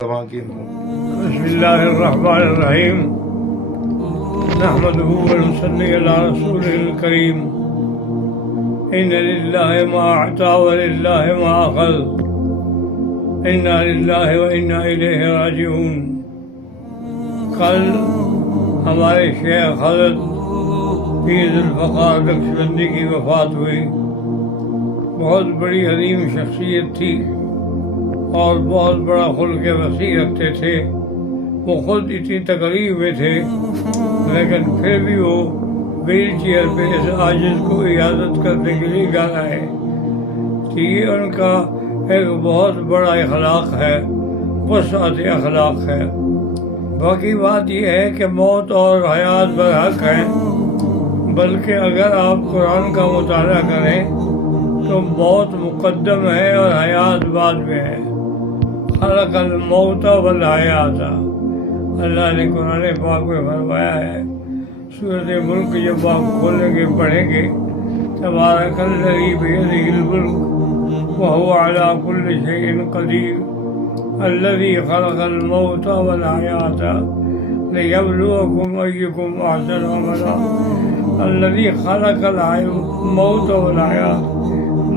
بسم اللہ الرحمن الرحیم نحمده ونصلي على رسوله الكريم إن لله ما أعطى ولله ما أخذ إنا لله وإنا إليه راجعون۔ کل ہمارے شیخ حضرت پیر ذوالفقار نقشبندی کی وفات ہوئی۔ بہت بڑی عظیم شخصیت تھی اور بہت بڑا خلق وسیع رکھتے تھے۔ وہ خود اتنی تکلیف میں تھے لیکن پھر بھی وہ ویل چیئر پہ اس عاجز کو عیادت کرنے کے لیے گھر آئے۔ تو یہ ان کا ایک بہت بڑا اخلاق ہے، وسعت اخلاق ہے۔ باقی بات یہ ہے کہ موت اور حیات برحق ہیں، بلکہ اگر آپ قرآن کا مطالعہ کریں تو موت مقدم ہے اور حیات بعد میں ہے۔ خلق الموت والحیات، اللہ نے قرآن پاک میں فرمایا ہے۔ سورۃ ملک جب آپ کھولیں گے پڑھیں گے، تبارک الذی بیدہ الملک وہو علی کل شیء قدیر الذی خلق الموت والحیات لیبلوکم ایکم احسن عملا۔ الذی خلق الموت والحیات،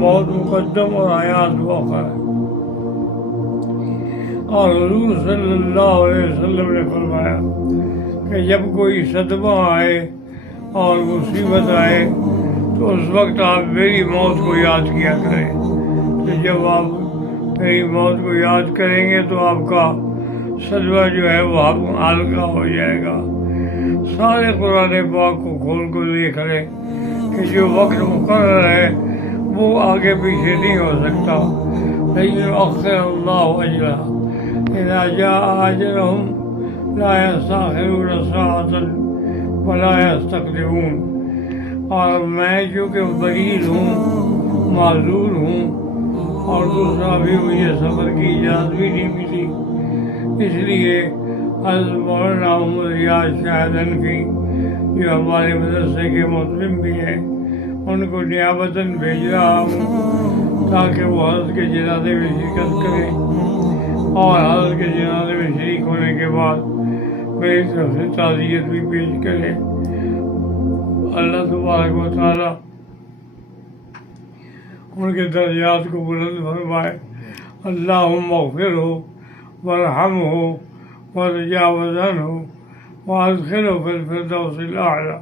موت مقدم اور حیات مؤخر ہے۔ اور حضور صلی اللہ علیہ وسلم نے فرمایا کہ جب کوئی صدمہ آئے اور مصیبت آئے تو اس وقت آپ میری موت کو یاد کیا کریں۔ تو جب آپ میری موت کو یاد کریں گے تو آپ کا صدمہ جو ہے وہ ہلکا ہو جائے گا۔ سارے قرآن پاک کو کھول کر دیکھ لیں کہ جو وقت مقرر ہے وہ آگے پیچھے نہیں ہو سکتا۔ لیکن اخر اللہ اجرا اذا جاء اجلهم لا يستأخرون ساعة ولا يستقدمون۔ اور میں چونکہ مریض ہوں، معذور ہوں، اور دوسرا بھی مجھے سفر کی اجازت بھی نہیں ملی، اس لیے حضرت مولانا محمد ریاض شاہد حنفی جو ہمارے مدرسے کے معلم بھی ہیں، ان کو نیابتاً بھیج رہا ہوں تاکہ وہ حضرت کے جنازے میں شرکت کریں، اور حضرت کے جنازے میں شریک ہونے کے بعد میری طرف سے تعزیت بھی پیش کریں۔ اللہ تبارک و تعالیٰ ان کے درجات کو بلند فرمائے۔ اللہم اغفرہ وارحمہ وتجاوز عنہ وادخلہ فی الفردوس الاعلی۔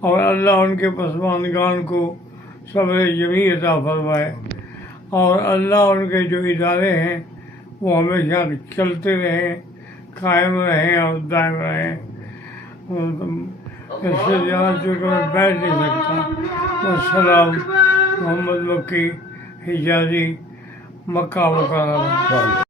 اور اللہ ان کے پسماندگان کو صبر جمیل عطا فرمائے، اور اللہ ان کے جو ادارے ہیں وہ ہمیشہ چلتے رہیں، قائم رہیں اور دائم رہیں۔ اس سے زیادہ چونکہ میں بیٹھ نہیں سکتا۔ والسلام محمد مکی حجازی، مکہ مکرمہ۔